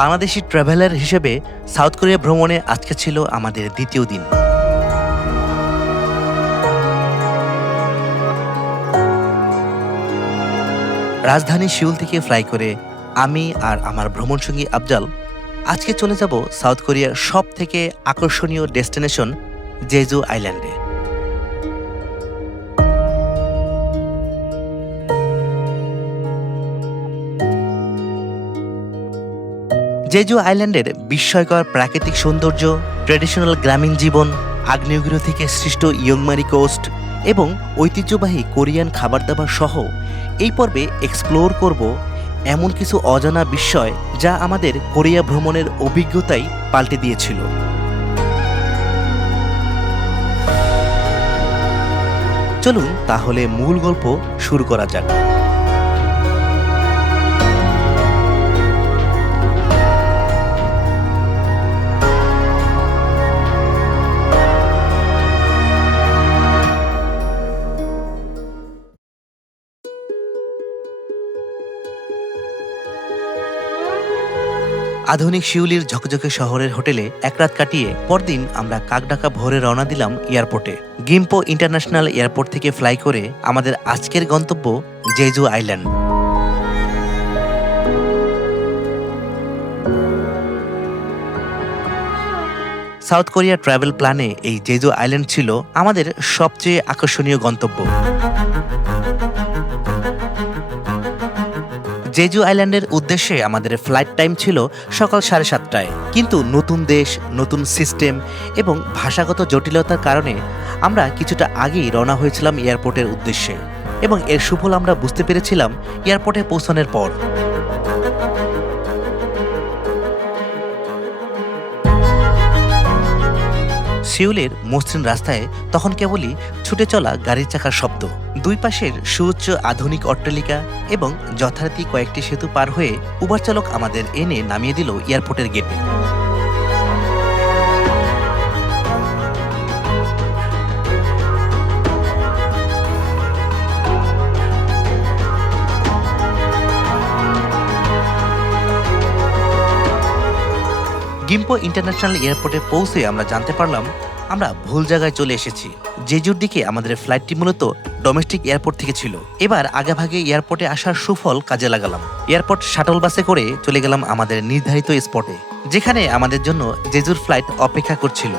Bangladeshi traveller হিসেবে south Korea ভ্রমণে আজকে ছিল আমাদের দ্বিতীয় দিন। রাজধানী সিউল থেকে ফ্লাই করে আমি আর আমার ভ্রমণসঙ্গী আফজাল আজকে চলে যাব সাউথ কোরিয়ার সব থেকে আকর্ষণীয় ডেস্টিনেশন জেজু আইল্যান্ডে। জেজু আইল্যান্ডের বিস্ময়কর প্রাকৃতিক সৌন্দর্য, ট্র্যাডিশনাল গ্রামীণ জীবন, আগ্নেয়গিরি থেকে সৃষ্ট ইয়ংমারি কোস্ট এবং ঐতিহ্যবাহী কোরিয়ান খাবার দাবার সহ এই পর্বে এক্সপ্লোর করব এমন কিছু অজানা বিস্ময় যা আমাদের কোরিয়া ভ্রমণের অভিজ্ঞতাই পাল্টে দিয়েছিল। চলুন তাহলে মূল গল্প শুরু করা যাক। আধুনিক শিউলির ঝকঝকে শহরের হোটেলে এক রাত কাটিয়ে পরদিন আমরা কাকডাকা ভোরে রওনা দিলাম এয়ারপোর্টে। গিম্পো ইন্টারন্যাশনাল এয়ারপোর্ট থেকে ফ্লাই করে আমাদের আজকের গন্তব্য Jeju island. South Korea travel প্ল্যানে এই জেজু আইল্যান্ড ছিল আমাদের সবচেয়ে আকর্ষণীয় গন্তব্য। জেজু আইল্যান্ডের উদ্দেশ্যে আমাদের ফ্লাইট টাইম ছিল সকাল 7:30টায়, কিন্তু নতুন দেশ, নতুন সিস্টেম এবং ভাষাগত জটিলতার কারণে আমরা কিছুটা আগেই রওনা হয়েছিলাম এয়ারপোর্টের উদ্দেশ্যে, এবং এর সুফল আমরা বুঝতে পেরেছিলাম এয়ারপোর্টে পৌঁছানোর পর। সিউলের মসৃণ রাস্তায় তখন কেবলই ছুটে চলা গাড়ির চাকার শব্দ, দুই পাশের সুউচ্চ আধুনিক অট্টালিকা এবং যথারীতি কয়েকটি সেতু পার হয়ে উবার চালক আমাদের এনে নামিয়ে দিল এয়ারপোর্টের গেটে। গিম্পো ইন্টারন্যাশনাল এয়ারপোর্টে পৌঁছে আমরা জানতে পারলাম আমরা ভুল জায়গায় চলে এসেছি। জেজুর দিকে আমাদের ফ্লাইটটি মূলত ডোমেস্টিক এয়ারপোর্ট থেকে ছিল। এবার আগেভাগে এয়ারপোর্টে আসার সুফল কাজে লাগালাম। এয়ারপোর্ট শাটল বাসে করে চলে গেলাম আমাদের নির্ধারিত স্পটে, যেখানে আমাদের জন্য জেজুর ফ্লাইট অপেক্ষা করছিল।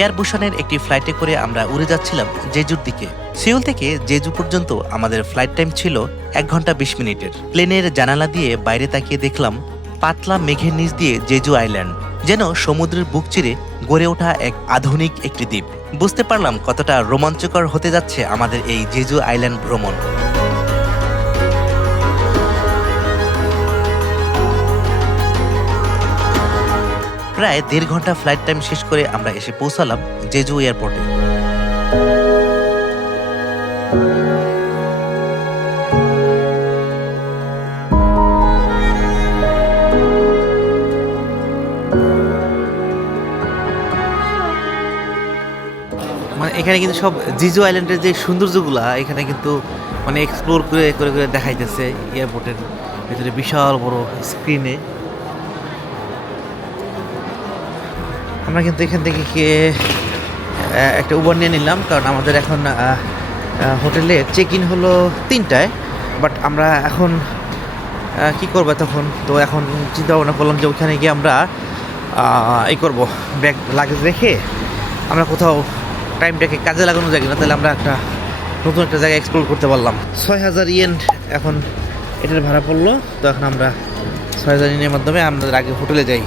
এয়ারবুশনের একটি ফ্লাইটে করে আমরা উড়ে যাচ্ছিলাম জেজুর দিকে। সিউল থেকে জেজু পর্যন্ত আমাদের ফ্লাইট টাইম ছিল 1 ঘন্টা 20 মিনিটের। প্লেনের জানালা দিয়ে বাইরে তাকিয়ে দেখলাম পাতলা মেঘের নিচ দিয়ে জেজু আইল্যান্ড, যেন সমুদ্রের বুক চিরে গড়ে ওঠা এক আধুনিক একটি দ্বীপ। বুঝতে পারলাম কতটা রোমাঞ্চকর হতে যাচ্ছে আমাদের এই জেজু আইল্যান্ড ভ্রমণ। প্রায় 1.5 ঘন্টা ফ্লাইট টাইম শেষ করে আমরা এসে পৌঁছালাম জেজু এয়ারপোর্টে। মানে এখানে কিন্তু সব জেজু আইল্যান্ডের যে সৌন্দর্যগুলা এখানে কিন্তু মানে এক্সপ্লোর করে করে করে দেখাইতেছে এয়ারপোর্টের ভিতরে বিশাল বড় স্ক্রিনে। আমরা কিন্তু এখান থেকে একটা উবার নিয়ে নিলাম, কারণ আমাদের এখন হোটেলে চেক ইন হলো 3টায়, বাট আমরা এখন কি করবো তখন, তো এখন চিন্তা ভাবনা করলাম যে ওইখানে গিয়ে আমরা করবো, ব্যাগ লাগেজ রেখে আমরা কোথাও টাইমটাকে কাজে লাগানো যায় কিনা, তাহলে আমরা নতুন একটা জায়গায় এক্সপ্লোর করতে পারলাম। 6000 ইয়েন এখন এটার ভাড়া পড়লো, তো এখন আমরা 6000 ইয়েনের মাধ্যমে আমাদের আগে হোটেলে যাই।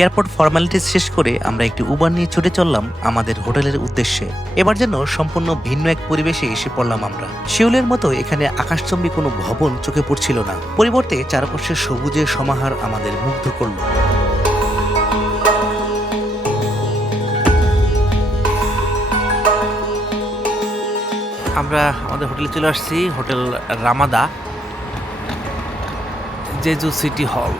এয়ারপোর্ট ফর্মালিটিস শেষ করে আমরা একটি উবার নিয়ে ছুটে চললাম আমাদের হোটেলের উদ্দেশ্যে। এবার যেন সম্পূর্ণ ভিন্ন এক পরিবেশে এসে পড়লাম আমরা। শিউলের মতো এখানে আকাশচম্বী কোনো ভবন চোখে পড়ছিল না, পরিবর্তে চারপাশের সবুজের সমাহার আমাদের মুগ্ধ করল। আমরা আমাদের হোটেলে চলে আসছি, হোটেল রামাদা, জেজু সিটি হল।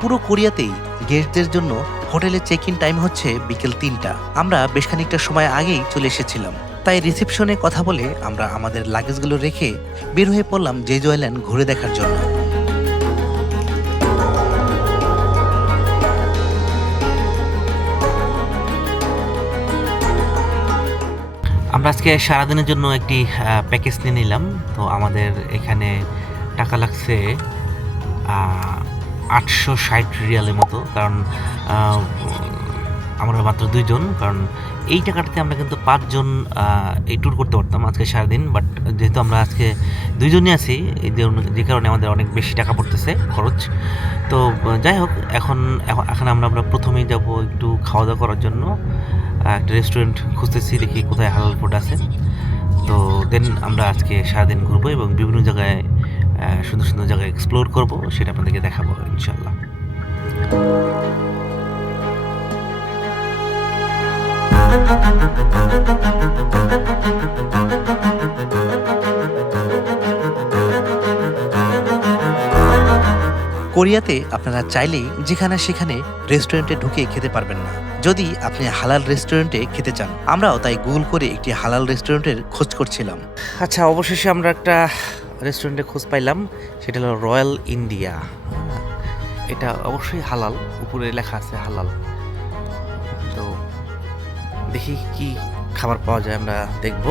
পুরো কোরিয়াতেই গেস্টদের জন্য হোটেলে চেক ইন টাইম হচ্ছে বিকেল 3টা। আমরা বেশ খানিকটা সময় আগেই চলে এসেছিলাম, তাই রিসেপশনে কথা বলে আমরা আমাদের লাগেজগুলো রেখে বের হয়ে পড়লাম জেজু আইল্যান্ড ঘুরে দেখার জন্য। আমরা আজকে সারাদিনের জন্য একটি প্যাকেজ নিয়ে নিলাম। তো আমাদের এখানে টাকা লাগছে 860 রিয়ালের মতো, কারণ আমরা মাত্র 2 জন। কারণ এই টাকাটাতে আমরা কিন্তু 5 জন এই ট্যুর করতে পারতাম আজকে সারাদিন, বাট যেহেতু আমরা আজকে 2 জনই আছি, যে কারণে আমাদের অনেক বেশি টাকা পড়তেছে খরচ। তো যাই হোক, এখন আমরা প্রথমেই যাব একটু খাওয়া দাওয়া করার জন্য। একটা রেস্টুরেন্ট খুঁজতেছি, দেখি কোথায় হালাল ফুড আছে। তো দেন আমরা আজকে সারাদিন ঘুরবো এবং বিভিন্ন জায়গায় সুন্দর সুন্দর জায়গায় এক্সপ্লোর করব, সেটা আপনাদেরকে দেখাবো ইনশাল্লাহ। কোরিয়াতে আপনারা চাইলেই যেখানে সেখানে রেস্টুরেন্টে ঢুকে খেতে পারবেন না, যদি আপনি হালাল রেস্টুরেন্টে খেতে চান। আমরাও তাই গুগল করে একটি হালাল রেস্টুরেন্টের খোঁজ করছিলাম। আচ্ছা, অবশেষে আমরা একটা রেস্টুরেন্টে খোঁজ পাইলাম, সেটা হলো রয়্যাল ইন্ডিয়া। এটা অবশ্যই হালাল, উপরে লেখা আছে হালাল। তো দেখি কি খাবার পাওয়া যায়, আমরা দেখবো।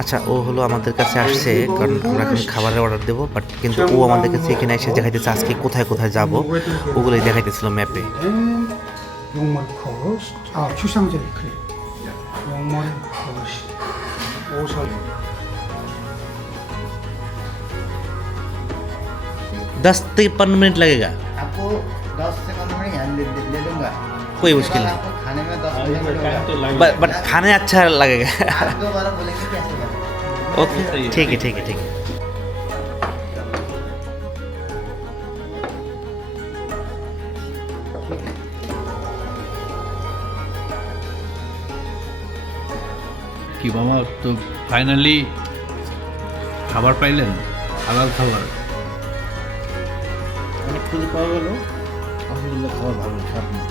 আচ্ছা, ও হলো আমাদের কাছে আসছে, কারণ আমরা এখন খাবারের অর্ডার দেবো, বাট কিন্তু ও আমাদের কাছে এখানে এসে দেখাইতেছে আজকে কোথায় কোথায় যাব, ওগুলোই দেখাইতেছিল ম্যাপে। दस से 15 मिनट लगेगा आपको 10 से 15 मिनट ले लूँगा। कोई मुश्किल नहीं, आपको खाने में 10 मिनट लगेगा। बट खाने अच्छा लगेगा। आप दोबारा बोलेंगे कैसे बना। ओके, ठीक है ठीक है ठीक है। কি বাবা, তো ফাইনালি খাবার পাইলেন, হালাল খাবার। অনেক খুঁজে পাওয়া গেল, আলহামদুলিল্লাহ খাবার ভালো, খারাপ না।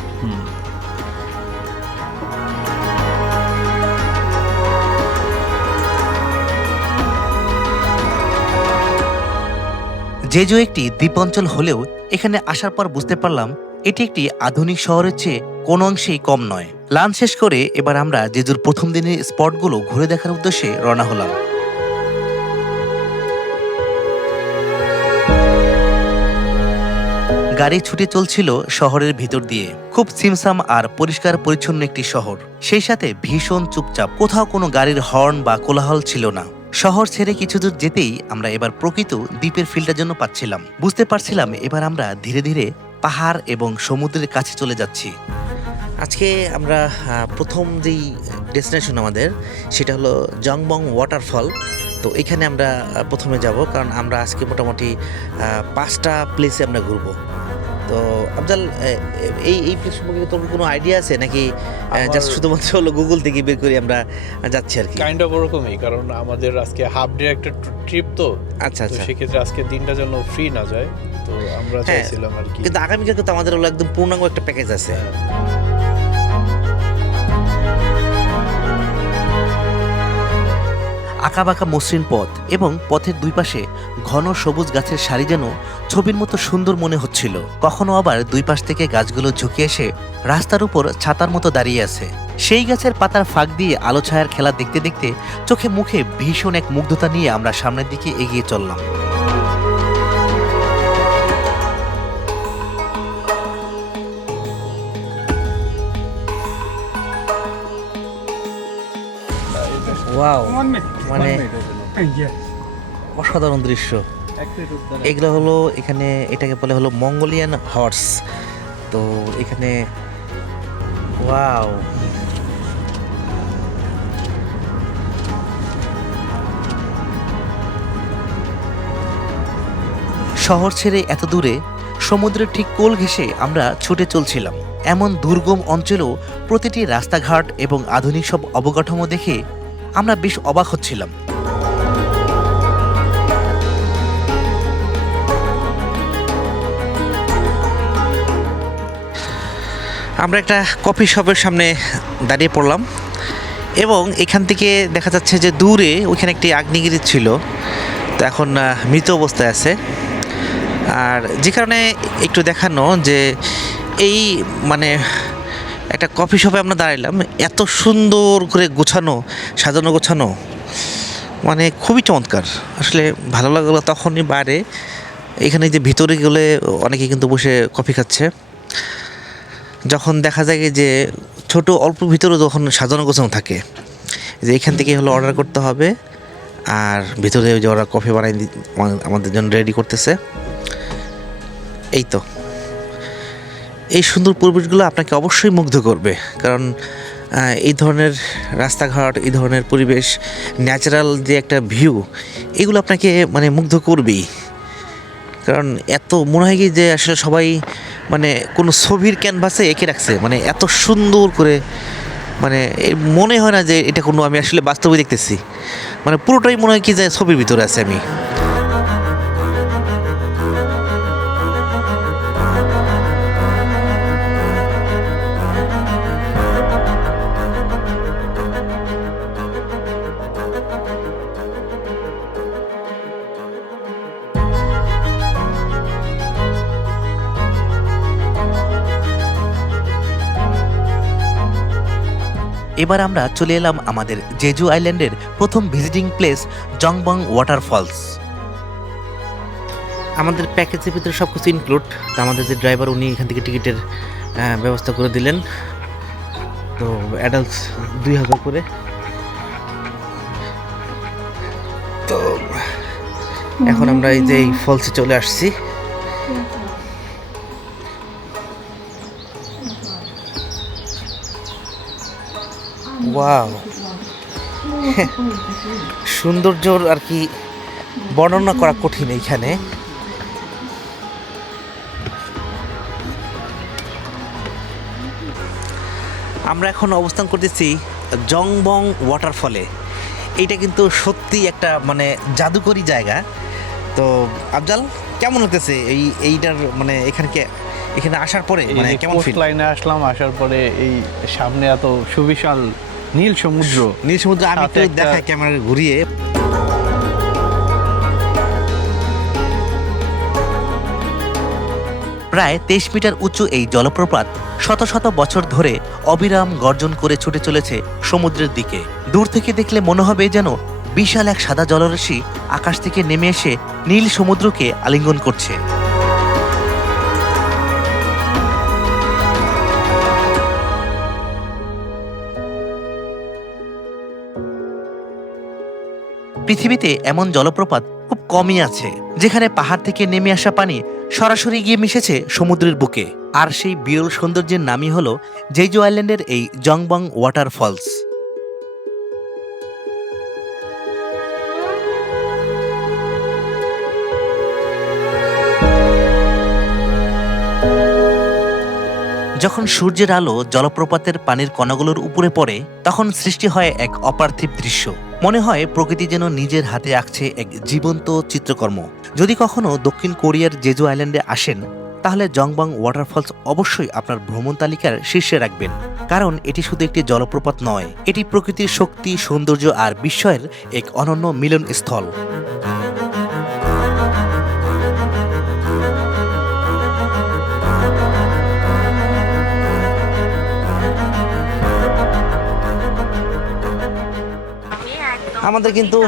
জেজু একটি দ্বীপাঞ্চল হলেও এখানে আসার পর বুঝতে পারলাম এটি একটি আধুনিক শহরের চেয়ে কোনো অংশেই কম নয়। লাঞ্চ শেষ করে এবার আমরা জেজুর প্রথম দিনের স্পটগুলো ঘুরে দেখার উদ্দেশ্যে রওনা হলাম। গাড়ি ছুটে চলছিল শহরের ভিতর দিয়ে। খুব সিমসাম আর পরিষ্কার পরিচ্ছন্ন একটি শহর, সেই সাথে ভীষণ চুপচাপ, কোথাও কোনো গাড়ির হর্ন বা কোলাহল ছিল না। শহর ছেড়ে কিছু দূর যেতেই আমরা এবার প্রকৃত দ্বীপের ফিলটার জন্য পাচ্ছিলাম। বুঝতে পারছিলাম এবার আমরা ধীরে ধীরে পাহাড় এবং সমুদ্রের কাছে চলে যাচ্ছি। আজকে আমরা প্রথম যেই ডেস্টিনেশন আমাদের, সেটা হলো জংবং ওয়াটারফল। তো এখানে আমরা প্রথমে যাব, কারণ আমরা আজকে মোটামুটি 5টা প্লেসে আমরা ঘুরবো। তো আফজাল, এই প্লেস সম্পর্কে তোর কোনো আইডিয়া আছে নাকি জাস্ট শুধুমাত্র হলো গুগল থেকে বের করে আমরা যাচ্ছি আর কি? কাইন্ড অফ ওরকমই, কারণ আমাদের আজকে হাফ ডে একটা ট্রিপ, তো আচ্ছা আচ্ছা, সেক্ষেত্রে আজকে দিনটা যেন ফ্রি না যায়, তো আমরা চাইছিলাম আর কি। কিন্তু আগামীকালকে তো আমাদের হলো একদম পূর্ণাঙ্গ একটা প্যাকেজ আছে। আঁকাবাঁকা মসৃণ পথ এবং পথের দুই পাশে ঘন সবুজ গাছের সারি যেন ছবির মতো সুন্দর মনে হচ্ছিল। কখনো আবার দুই পাশ থেকে গাছগুলো ঝুঁকে এসে রাস্তার উপর ছাতার মতো দাঁড়িয়ে আছে। সেই গাছের পাতার ফাঁক দিয়ে আলো ছায়ার খেলা দেখতে দেখতে চোখে মুখে ভীষণ এক মুগ্ধতা নিয়ে আমরা সামনের দিকে এগিয়ে চললাম। ওয়াও, মানে অসাধারণ দৃশ্য। এগুলো হলো এখানে, এটাকে বলে হলো মঙ্গোলিয়ান হর্স। তো এখানে ওয়াও, শহর ছেড়ে এত দূরে সমুদ্রের ঠিক কোল ঘেঁষে আমরা ছুটে চলছিলাম। এমন দুর্গম অঞ্চলেও প্রতিটি রাস্তাঘাট এবং আধুনিক সব অবকাঠামো দেখে আমরা বেশ অবাক হচ্ছিলাম। আমরা একটা কফি শপের সামনে দাঁড়িয়ে পড়লাম এবং এখান থেকে দেখা যাচ্ছে যে দূরে ওইখানে একটি আগ্নেয়গিরি ছিল, তো এখন মৃত অবস্থায় আছে। আর যে কারণে একটু দেখানো যে এই মানে একটা কফি শপে আমরা দাঁড়াইলাম, এত সুন্দর করে গোছানো, সাজানো গোছানো, মানে খুবই চমৎকার। আসলে ভালো লাগলো তখনই। বাইরে এখানে যে ভিতরে গেলে অনেকে কিন্তু বসে কফি খাচ্ছে, যখন দেখা যায় যে ছোট অল্প ভিতরে যখন সাজানো গোছানো থাকে, যে এখান থেকে হলো অর্ডার করতে হবে, আর ভিতরে যে ওরা কফি বানাই আমাদের জন্য রেডি করতেছে। এই তো এই সুন্দর পরিবেশগুলো আপনাকে অবশ্যই মুগ্ধ করবে, কারণ এই ধরনের রাস্তাঘাট, এই ধরনের পরিবেশ, ন্যাচারাল যে একটা ভিউ, এগুলো আপনাকে মানে মুগ্ধ করবেই। কারণ এত মনে হয় কি যে আসলে সবাই মানে কোনো ছবির ক্যানভাসে এঁকে রাখছে, মানে এত সুন্দর করে, মানে মনে হয় না যে এটা কোনো আমি আসলে বাস্তবে দেখতেছি, মানে পুরোটাই মনে হয় কি যে ছবির ভিতরে আছে আমি। এবার আমরা চলে এলাম আমাদের জেজু আইল্যান্ডের প্রথম ভিজিটিং প্লেস জংবং ওয়াটারফলস। আমাদের প্যাকেজের ভিতরে সব কিছু ইনক্লুড। তো আমাদের যে ড্রাইভার, উনি এখান থেকে টিকিটের ব্যবস্থা করে দিলেন। তো অ্যাডাল্টস 2000 করে। তো এখন আমরা এই যে এই ফলসে চলে আসছি। ওয়াও, সৌন্দর্যর আর কি বর্ণনা করা কঠিন এইখানে। আমরা এখন অবস্থান করতেছি জংবং ওয়াটারফলে। এইটা কিন্তু সত্যি একটা মানে জাদুকরী জায়গা। তো আফজাল, কেমন লাগতেছে এইটার মানে এখানে আসার পরে মানে কেমন ফিল? লাইনে আসলাম, আসার পরে এই সামনে এত সুবিশাল নীল সমুদ্র। আমি একটু দেখাই ক্যামেরা ঘুরিয়ে। প্রায় 23 মিটার উঁচু এই জলপ্রপাত শত শত বছর ধরে অবিরাম গর্জন করে ছুটে চলেছে সমুদ্রের দিকে। দূর থেকে দেখলে মনে হবে যেন বিশাল এক সাদা জলরাশি আকাশ থেকে নেমে এসে নীল সমুদ্রকে আলিঙ্গন করছে। পৃথিবীতে এমন জলপ্রপাত খুব কমই আছে যেখানে পাহাড় থেকে নেমে আসা পানি সরাসরি গিয়ে মিশেছে সমুদ্রের বুকে। আর সেই বিরল সৌন্দর্যের নামই হলো জেজু আইল্যান্ডের এই জংবং ওয়াটারফলস। যখন সূর্যের আলো জলপ্রপাতের পানির কণাগুলোর উপরে পড়ে, তখন সৃষ্টি হয় এক অপার্থিব দৃশ্য। মনে হয় প্রকৃতি যেন নিজের হাতে আঁকছে এক জীবন্ত চিত্রকর্ম। যদি কখনো দক্ষিণ কোরিয়ার জেজু আইল্যান্ডে আসেন, তাহলে জংবং ওয়াটারফলস অবশ্যই আপনার ভ্রমণ তালিকার শীর্ষে রাখবেন, কারণ এটি শুধু একটি জলপ্রপাত নয়, এটি প্রকৃতির শক্তি, সৌন্দর্য আর বিস্ময়ের এক অনন্য মিলনস্থল। আমাদের কিন্তু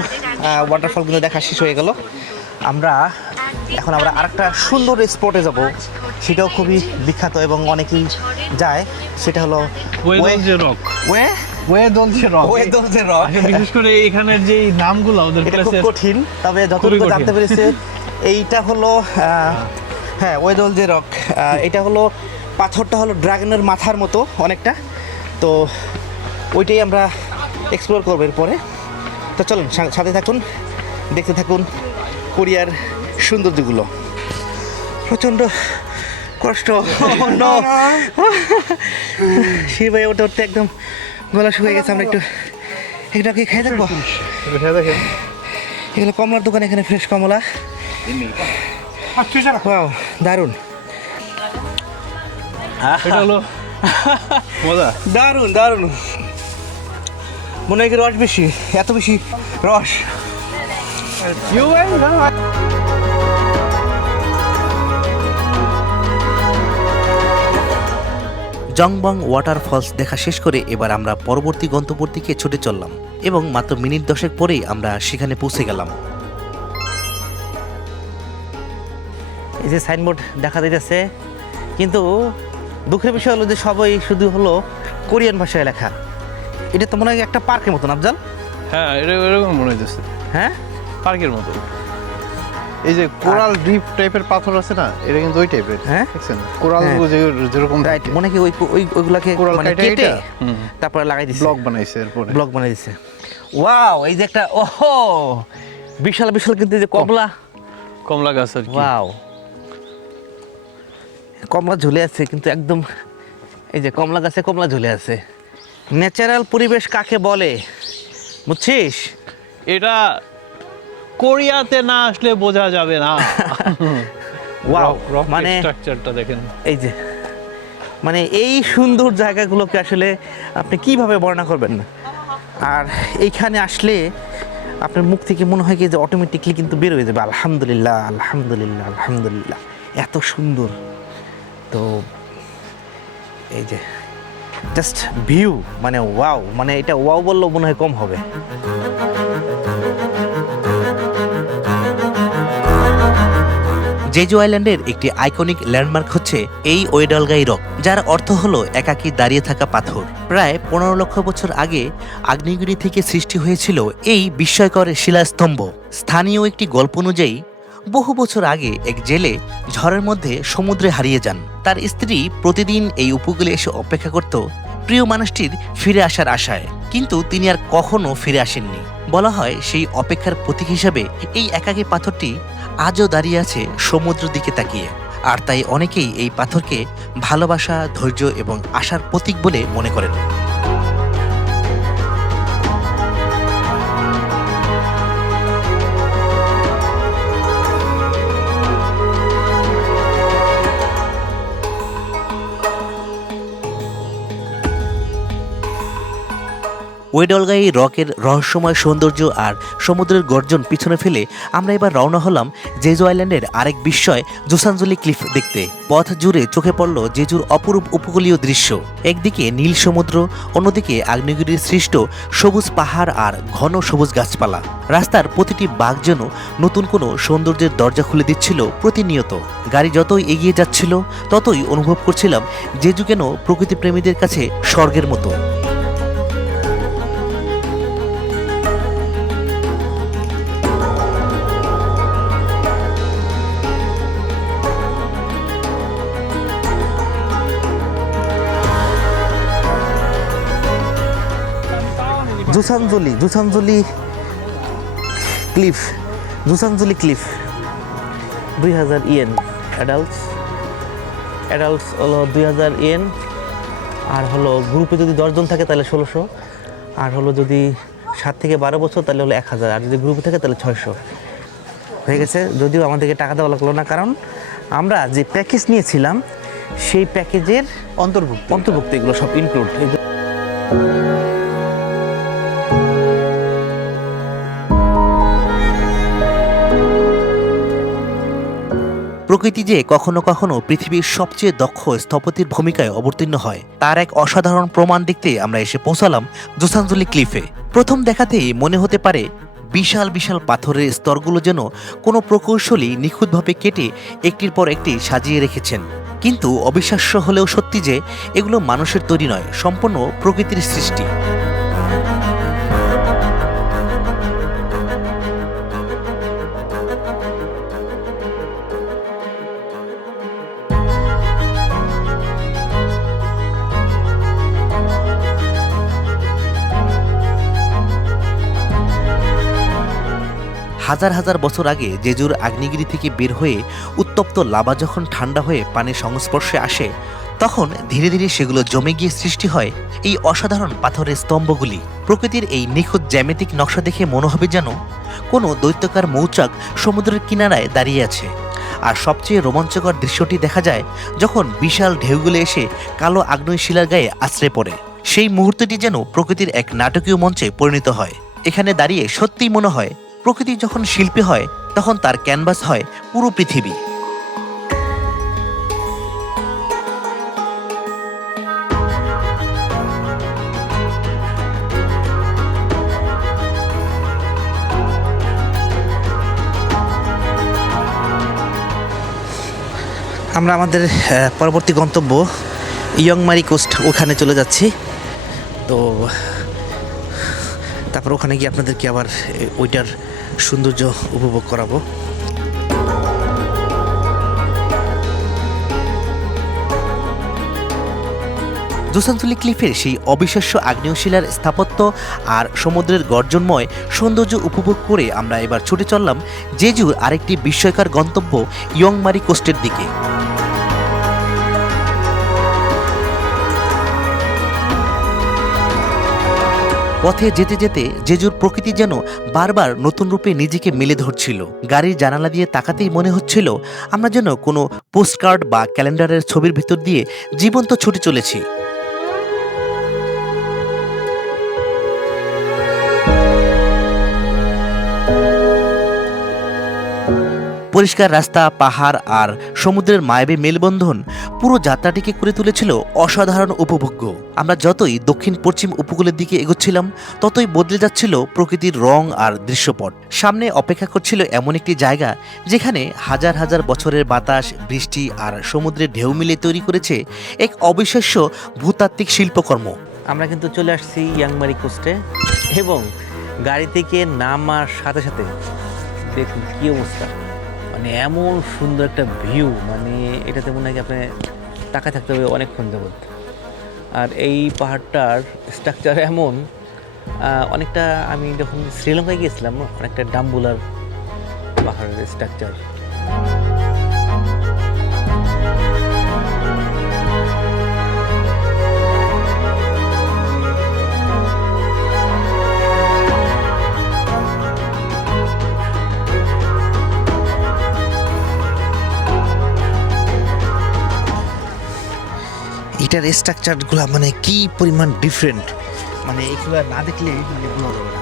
ওয়াটারফলগুলো দেখা শেষ হয়ে গেল। আমরা আরেকটা সুন্দর স্পটে যাব, সেটাও খুবই বিখ্যাত এবং অনেকেই যায়। সেটা হলো ওয়েদলছে রক। ওয়েদলছে রক। বিশেষ করে এখানের যে নামগুলো ওদের এটা খুব প্লেসের কঠিন, তবে যতটুকু খুবই কঠিন। জানতে পেরেছি এইটা হলো হ্যাঁ ওয়েদলজে রক। এটা হলো পাথরটা হলো ড্রাগনের মাথার মতো অনেকটা, তো ওইটাই আমরা এক্সপ্লোর করবো এরপরে। তো চলুন সাথে থাকুন, দেখতে থাকুন কোরিয়ার সৌন্দর্যগুলো। প্রচণ্ড কষ্ট, শির ভাই উঠতে উঠতে একদম গলা শুকিয়ে গেছে। আমরা একটু কি খেয়ে থাকবো? এগুলো কমলার দোকান, এখানে ফ্রেশ কমলা। ওয়াও, দারুণ। এটা হলো মজা। দারুণ দারুণ, মনে হয় কি রস বেশি, এত বেশি রস। জংবং ওয়াটারফলস দেখা শেষ করে এবার আমরা পরবর্তী গন্তব্যের দিকে ছুটে চললাম এবং মাত্র মিনিট 10 পরেই আমরা সেখানে পৌঁছে গেলাম। এই যে সাইনবোর্ড দেখা যাইতেছে, কিন্তু দুঃখের বিষয় হলো যে সবাই শুধু হলো কোরিয়ান ভাষায় লেখা। এটা তো মনে হয় একটা পার্কের মতন, আফজাল। হ্যাঁ, এরকম মনে হইতেছে, হ্যাঁ পার্কের মতো। এই যে কোরাল ড্রিপ টাইপের পাথর আছে না, এটা কিন্তু ওই টাইপের। হ্যাঁ, দেখছেন কোরাল যেরকম রাইট, মনে কি ওইগুলাকে মানে কেটে তারপরে লাগাই দিছে, ব্লক বানাইছে, এরপরে ব্লক বানাই দিছে। ওয়াও, এই যে একটা ওহো বিশাল বিশাল কিন্তু এই যে কমলা গাছ আর কি। ওয়াও, কমলা ঝুলে আছে, কিন্তু একদম এই যে কমলা গাছে কমলা ঝুলে আছে। ন্যাচারাল পরিবেশ কাকে বলে বুঝছিস? এটা কোরিয়াতে না আসলে বোঝা যাবে না। ওয়াও, মানে মানে স্ট্রাকচারটা দেখেন, এই যে মানে এই সুন্দর জায়গাগুলোকে আসলে আপনি কিভাবে বর্ণনা করবেন না। আর এইখানে আসলে আপনার মুখ থেকে মনে হয় কি যে অটোমেটিকলি কিন্তু বের হয়ে যাবে আলহামদুলিল্লাহ আলহামদুলিল্লাহ আলহামদুলিল্লাহ, এত সুন্দর। তো এই যে জাস্ট ভিউ, মানে ওয়াও, মানে এটা ওয়াও বললেও মনে হয় কম হবে। জেজু আইল্যান্ডের একটি আইকনিক ল্যান্ডমার্ক হচ্ছে এই ওয়েডলগাই রক, যার অর্থ হলো একাকী দাঁড়িয়ে থাকা পাথর। প্রায় 15 লক্ষ বছর আগে আগ্নেয়গিরি থেকে সৃষ্টি হয়েছিল এই বিস্ময়কর শিলাস্তম্ভ। স্থানীয় একটি গল্প অনুযায়ী বহু বছর আগে এক জেলে ঝড়ের মধ্যে সমুদ্রে হারিয়ে যান। তার স্ত্রী প্রতিদিন এই উপকূলে এসে অপেক্ষা করত প্রিয় মানুষটির ফিরে আসার আশায়, কিন্তু তিনি আর কখনো ফিরে আসেননি। বলা হয় সেই অপেক্ষার প্রতীক হিসাবে এই একাকী পাথরটি আজও দাঁড়িয়ে আছে সমুদ্র দিকে তাকিয়ে। আর তাই অনেকেই এই পাথরকে ভালোবাসা, ধৈর্য এবং আশার প্রতীক বলে মনে করেন। ওয়েডলগাই রকের রহস্যময় সৌন্দর্য আর সমুদ্রের গর্জন পিছনে ফেলে আমরা এবার রওনা হলাম জেজু আইল্যান্ডের আরেক বিস্ময় জোসানজলি ক্লিফ দেখতে। পথ জুড়ে চোখে পড়ল জেজুর অপরূপ উপকূলীয় দৃশ্য। একদিকে নীল সমুদ্র, অন্যদিকে আগ্নেয়গিরির সৃষ্ট সবুজ পাহাড় আর ঘন সবুজ গাছপালা। রাস্তার প্রতিটি বাঁক যেন নতুন কোনো সৌন্দর্যের দরজা খুলে দিচ্ছিল প্রতিনিয়ত। গাড়ি যতই এগিয়ে যাচ্ছিল ততই অনুভব করছিলাম জেজু কেন প্রকৃতিপ্রেমীদের কাছে স্বর্গের মতো। জোসানজলি ক্লিফ 2000 ইয়েন অ্যাডাল্টস হলো 2000 ইয়েন, আর হলো গ্রুপে যদি 10 জন থাকে তাহলে 1600, আর হলো যদি 7 থেকে 12 বছর তাহলে হলো 1000, আর যদি গ্রুপে থাকে তাহলে 600 হয়ে গেছে। যদিও আমাদেরকে টাকা দেওয়া লাগলো না, কারণ আমরা যে প্যাকেজ নিয়েছিলাম সেই প্যাকেজের অন্তর্ভুক্ত এগুলো সব ইনক্লুড। প্রকৃতি যে কখনো কখনো পৃথিবীর সবচেয়ে দক্ষ স্থপতির ভূমিকায় অবতীর্ণ হয় তার এক অসাধারণ প্রমাণ দেখতে আমরা এসে পৌঁছালাম জোসানজলি ক্লিফে। প্রথম দেখাতেই মনে হতে পারে বিশাল বিশাল পাথরের স্তরগুলো যেন কোনো প্রকৌশলী নিখুঁতভাবে কেটে একটির পর একটি সাজিয়ে রেখেছেন। কিন্তু অবিশ্বাস্য হলেও সত্যি যে এগুলো মানুষের তৈরি নয়, সম্পূর্ণ প্রকৃতির সৃষ্টি। হাজার হাজার বছর আগে জেজুর আগ্নেয়গিরি থেকে বের হয়ে উত্তপ্ত লাভা যখন ঠান্ডা হয়ে পানির সংস্পর্শে আসে, তখন ধীরে ধীরে সেগুলো জমে গিয়ে সৃষ্টি হয় এই অসাধারণ পাথরের স্তম্ভগুলি। প্রকৃতির এই নিখুঁত জ্যামিতিক নকশা দেখে মনে হবে যেন কোনো দৈত্যকার মৌচাক সমুদ্রের কিনারায় দাঁড়িয়ে আছে। আর সবচেয়ে রোমাঞ্চকর দৃশ্যটি দেখা যায় যখন বিশাল ঢেউগুলো এসে কালো আগ্নেয় শিলার গায়ে আশ্রয় পড়ে। সেই মুহূর্তটি যেন প্রকৃতির এক নাটকীয় মঞ্চে পরিণত হয়। এখানে দাঁড়িয়ে সত্যিই মনে হয় প্রকৃতি যখন শিল্পী হয় তখন তার ক্যানভাস হয় পুরো পৃথিবী। আমরা আমাদের পরবর্তী গন্তব্য ইয়ংমারি কোস্ট, ওখানে চলে যাচ্ছি। তো তারপর ওখানে গিয়ে আপনাদেরকে আবার ওইটার সৌন্দর্য উপভোগ করাবো। জোসানজুলি ক্লিফের সেই অবিশ্বাস্য আগ্নেয়শিলার স্থাপত্য আর সমুদ্রের গর্জনময় সৌন্দর্য উপভোগ করে আমরা এবার ছুটে চললাম জেজুর আরেকটি বিস্ময়কর গন্তব্য ইয়ংমারি কোস্টের দিকে। পথে যেতে যেতে জেজুর প্রকৃতি যেন বারবার নতুন রূপে নিজেকে মেলে ধরছিল। গাড়ির জানালা দিয়ে তাকাতেই মনে হচ্ছিল আমরা যেন কোনো পোস্টকার্ড বা ক্যালেন্ডারের ছবির ভিতর দিয়ে জীবন্ত ছুটে চলেছি। পরিষ্কার রাস্তা, পাহাড় আর সমুদ্রের মায়াবী মেলবন্ধন পুরো যাত্রাটিকে করে তুলেছিল অসাধারণ উপভোগ্য। আমরা যতই দক্ষিণ পশ্চিম উপকূলের দিকে এগোচ্ছিলাম ততই বদলে যাচ্ছিল প্রকৃতির রং আর দৃশ্যপট। সামনে অপেক্ষা করছিল এমন একটি জায়গা যেখানে হাজার হাজার বছরের বাতাস, বৃষ্টি আর সমুদ্রের ঢেউ মিলে তৈরি করেছে এক অবিশ্বাস্য ভূতাত্ত্বিক শিল্পকর্ম। আমরা কিন্তু চলে আসছি ইয়াংমারি কোস্টে এবং গাড়ি থেকে নামার সাথে সাথে দেখুন কী অবস্থা, মানে এমন সুন্দর একটা ভিউ, মানে এটাতে মনে হয় কি আপনি তাকায় থাকতে হবে অনেকক্ষণ যাবত। আর এই পাহাড়টার স্ট্রাকচার এমন অনেকটা, আমি যখন শ্রীলঙ্কায় গিয়েছিলাম অনেকটা ডাম্বুলার পাহাড়ের স্ট্রাকচার। এটার স্ট্রাকচারগুলো মানে কি পরিমাণ ডিফারেন্ট, মানে এগুলো না দেখলে মানে বোঝা যাবে না।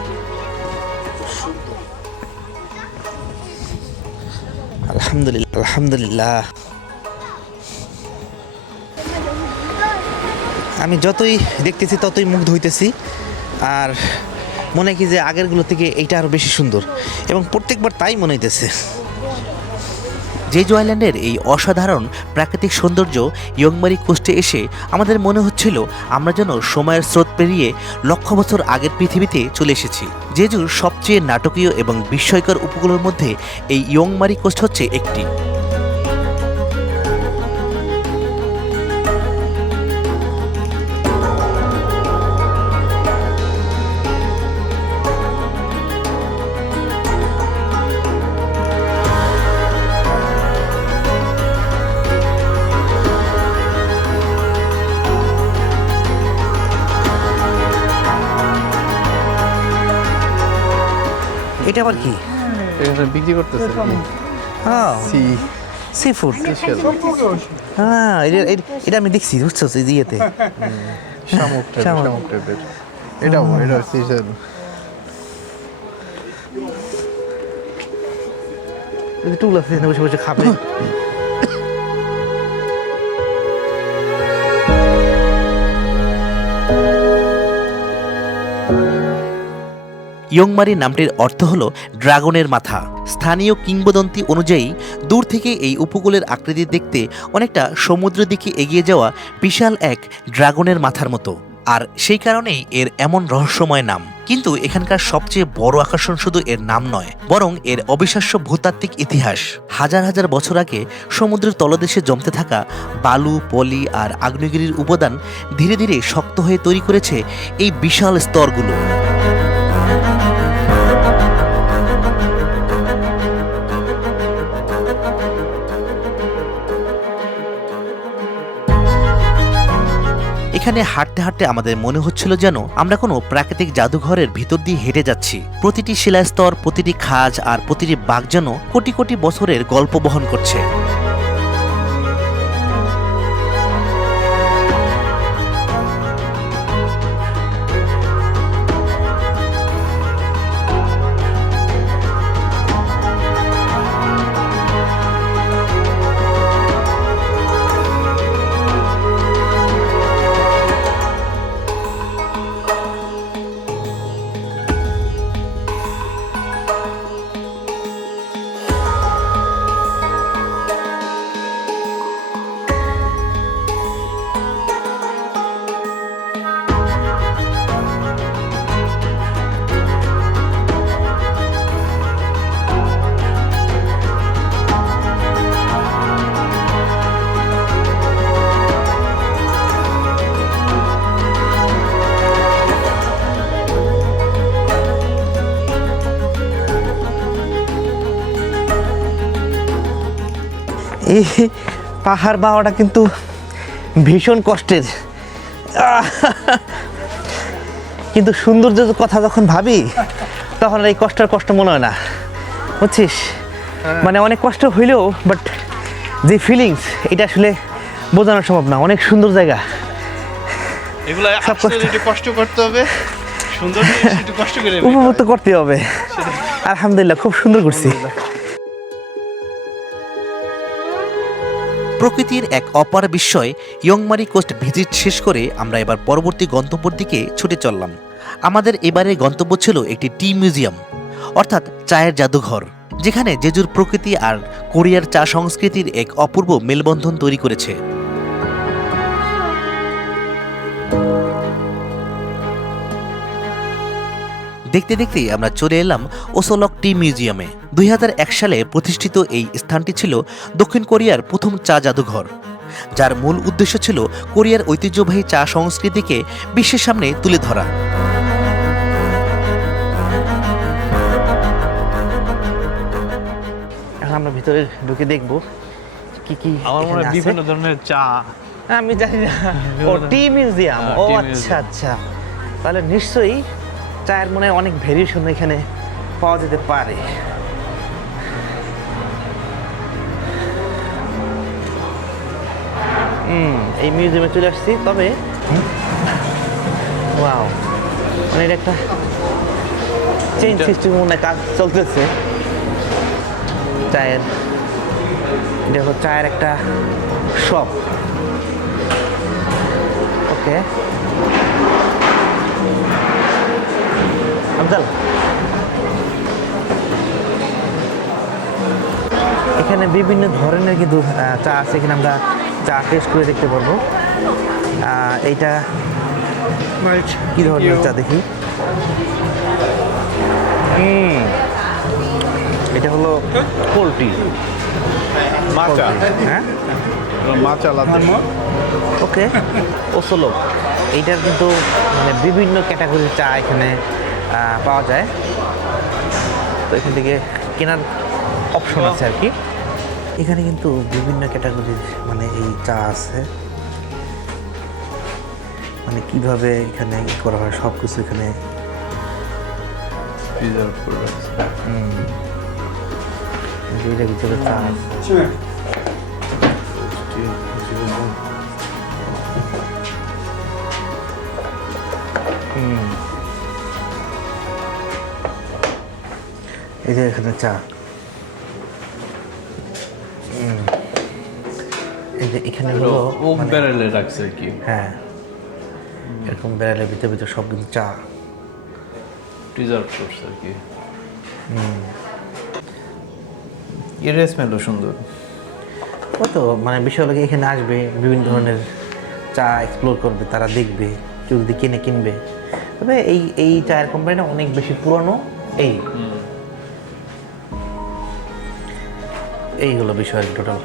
আলহামদুলিল্লাহ, আলহামদুলিল্লাহ। আমি যতই দেখতেছি ততই মুগ্ধ হইতেছি, আর মনে হয় কি যে আগেরগুলো থেকে এইটা আরও বেশি সুন্দর, এবং প্রত্যেকবার তাই মনে হইতেছে। জেজু আইল্যান্ডের এই অসাধারণ প্রাকৃতিক সৌন্দর্য ইয়ংমারি কোস্টে এসে আমাদের মনে হচ্ছিল আমরা যেন সময়ের স্রোত পেরিয়ে লক্ষ বছর আগের পৃথিবীতে চলে এসেছি। জেজুর সবচেয়ে নাটকীয় এবং বিস্ময়কর উপকূলের মধ্যে এই ইয়ংমারি কোস্ট হচ্ছে একটি। এটা আবার কি? এখানে বিক্রি করতেছে হ্যাঁ, সি ফুড। হ্যাঁ, এটা আমি দেখছি, বুঝছো ইয়েতে শামুক টাইপের। এটা সিজন। টুল আছে বসে বসে খাবে। ইয়ংমারি নামটির অর্থ হলো ড্রাগনের মাথা। স্থানীয় কিংবদন্তি অনুযায়ী দূর থেকে এই উপকূলের আকৃতি দেখতে অনেকটা সমুদ্রের দিকে এগিয়ে যাওয়া বিশাল এক ড্রাগনের মাথার মতো। আর সেই কারণেই এর এমন রহস্যময় নাম। কিন্তু এখানকার সবচেয়ে বড় আকর্ষণ শুধু এর নাম নয়, বরং এর অবিশ্বাস্য ভূতাত্ত্বিক ইতিহাস। হাজার হাজার বছর আগে সমুদ্রের তলদেশে জমতে থাকা বালু, পলি আর আগ্নেয়গিরির উপাদান ধীরে ধীরে শক্ত হয়ে তৈরি করেছে এই বিশাল স্তরগুলো। এখানে হাঁটতে হাঁটতে আমাদের মনে হচ্ছিল যেন আমরা কোনো প্রাকৃতিক জাদুঘরের ভিতর দিয়ে হেঁটে যাচ্ছি। প্রতিটি শিলাস্তর, প্রতিটি খাঁজ আর প্রতিটি বাঁক যেন কোটি কোটি বছরের গল্প বহন করছে। এই পাহাড় বাওয়াটা কিন্তু ভীষণ কষ্টের, কিন্তু সৌন্দর্যের কথা যখন ভাবি তখন এই কষ্ট মনে হয় না, বুঝছিস? মানে অনেক কষ্ট হইলেও বাট যে ফিলিংস এটা আসলে বোঝানো সম্ভব না। অনেক সুন্দর জায়গা, এগুলো সব কষ্ট। একটু কষ্ট করতে হবে, সুন্দর একটু কষ্ট করে উপভোগ তো করতে হবে। আলহামদুলিল্লাহ, খুব সুন্দর করছি। প্রকৃতির এক অপার বিস্ময় ইয়ংমারি কোস্ট ভিজিট শেষ করে আমরা এবার পরবর্তী গন্তব্যের দিকে ছুটে চললাম। আমাদের এবারের গন্তব্য ছিল একটি টি মিউজিয়াম, অর্থাৎ চায়ের জাদুঘর, যেখানে জেজুর প্রকৃতি আর কোরিয়ার চা সংস্কৃতির এক অপূর্ব মেলবন্ধন তৈরি করেছে। দেখতে দেখতেই আমরা চলে এলাম ওসলক টি মিউজিয়ামে। 2001 সালে প্রতিষ্ঠিত এই স্থানটি ছিল দক্ষিণ কোরিয়ার প্রথম চা জাদুঘর, যার মূল উদ্দেশ্য ছিল কোরিয়ার ঐতিহ্যবাহী চা সংস্কৃতিকে বিশ্বের সামনে তুলে ধরা। এখন আমরা ভিতরে ঢুকে দেখব কি কি আমার মনে হয় এখানে আছে। বিভিন্ন ধরনের চা। আমি জানি না। ও টি মিউজিয়াম, হ্যাঁ, ও tea আচ্ছা museum। আচ্ছা, তাহলে নিশ্চয়ই চায়ের মনে হয় অনেক ভেরিয়েশন এখানে পাওয়া যেতে পারে। এই মিউজিয়ামে চলে আসছি, তবে ওয়াও, মানে এটা একটা চেইন সিস্টেম মনে কাজ চলতেছে চায়ের। এটা হলো চায়ের একটা শপ। ওকে আফজাল, এখানে বিভিন্ন ধরনের কিন্তু চা আছে। এখানে আমরা চা টেস্ট করে দেখতে পারবো। এইটা কি ধরনের চা দেখি। এটা হলো পোলট্রি, মাচা, হ্যাঁ মাচা লাতে। ওকে, ওসলো। এইটার কিন্তু মানে বিভিন্ন ক্যাটাগরির চা এখানে পাওয়া যায়, তো এখান থেকে কেনার অপশন আছে আর কি। এখানে কিন্তু বিভিন্ন ক্যাটাগরির মানে এই চা আছে, মানে কিভাবে এখানে ই করা হয় সব কিছু এখানে। এইটার ভিতরে চা আছে। এই যে এখানে চা, এই যে এখানে হলো ওক ব্যারেলে রাখছে আর কি, হ্যাঁ এরকম বেড়ালের ভিতরে ভিতরে সব কিন্তু চা প্রিজার্ভ করছে আর কি। এর স্মেলও সুন্দর। কত মানে বিষয় লাগে, এখানে আসবে বিভিন্ন ধরনের চা এক্সপ্লোর করবে, তারা দেখবে কেউ যদি কিনবে, তবে এই টায়ার কোম্পানিটা অনেক বেশি পুরনো। এই হলো বিষয় টোটাল।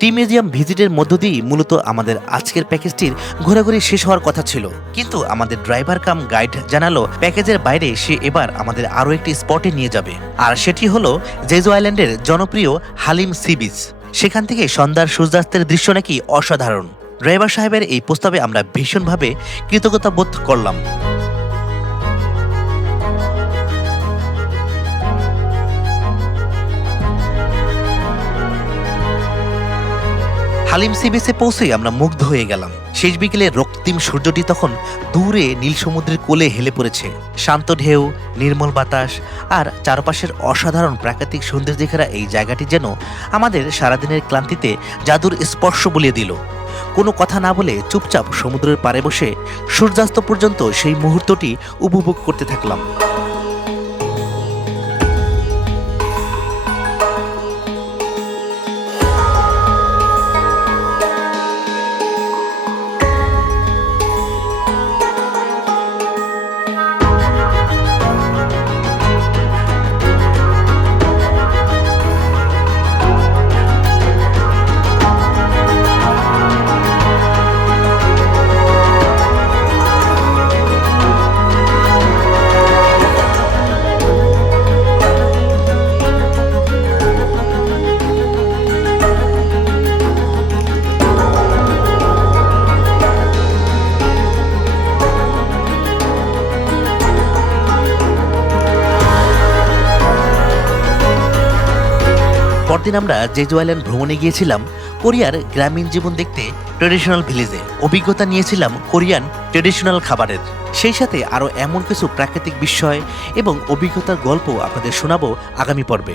টি মিউজিয়াম ভিজিটের মধ্য দিয়ে মূলত আমাদের আজকের প্যাকেজটির ঘোরাঘুরি শেষ হওয়ার কথা ছিল, কিন্তু আমাদের ড্রাইভার কাম গাইড জানালো প্যাকেজের বাইরে সে এবার আমাদের আরও একটি স্পটে নিয়ে যাবে, আর সেটি হলো জেজু আইল্যান্ডের জনপ্রিয় হালিম সি বিচ। সেখান থেকে সন্ধ্যার সূর্যাস্তের দৃশ্য নাকি অসাধারণ। ড্রাইভার সাহেবের এই প্রস্তাবে আমরা ভীষণভাবে কৃতজ্ঞতা বোধ করলাম। হালিম সি বিচে পৌঁছে আমরা মুগ্ধ হয়ে গেলাম। শেষ বিকেলে রক্তিম সূর্যটি তখন দূরে নীল সমুদ্রের কোলে হেলে পড়েছে। শান্ত ঢেউ, নির্মল বাতাস আর চারপাশের অসাধারণ প্রাকৃতিক সৌন্দর্যে ঘেরা এই জায়গাটি যেন আমাদের সারাদিনের ক্লান্তিতে জাদুর স্পর্শ বুলিয়ে দিল। কোনো কথা না বলে চুপচাপ সমুদ্রের পাড়ে বসে সূর্যাস্ত পর্যন্ত সেই মুহূর্তটি উপভোগ করতে থাকলাম। পরদিন আমরা জেজু আইল্যান্ড ভ্রমণে গিয়েছিলাম কোরিয়ার গ্রামীণ জীবন দেখতে ট্রেডিশনাল ভিলেজে। অভিজ্ঞতা নিয়েছিলাম কোরিয়ান ট্রেডিশনাল খাবারের, সেই সাথে আরও এমন কিছু প্রাকৃতিক বিস্ময় এবং অভিজ্ঞতার গল্প আপনাদের শোনাবো আগামী পর্বে।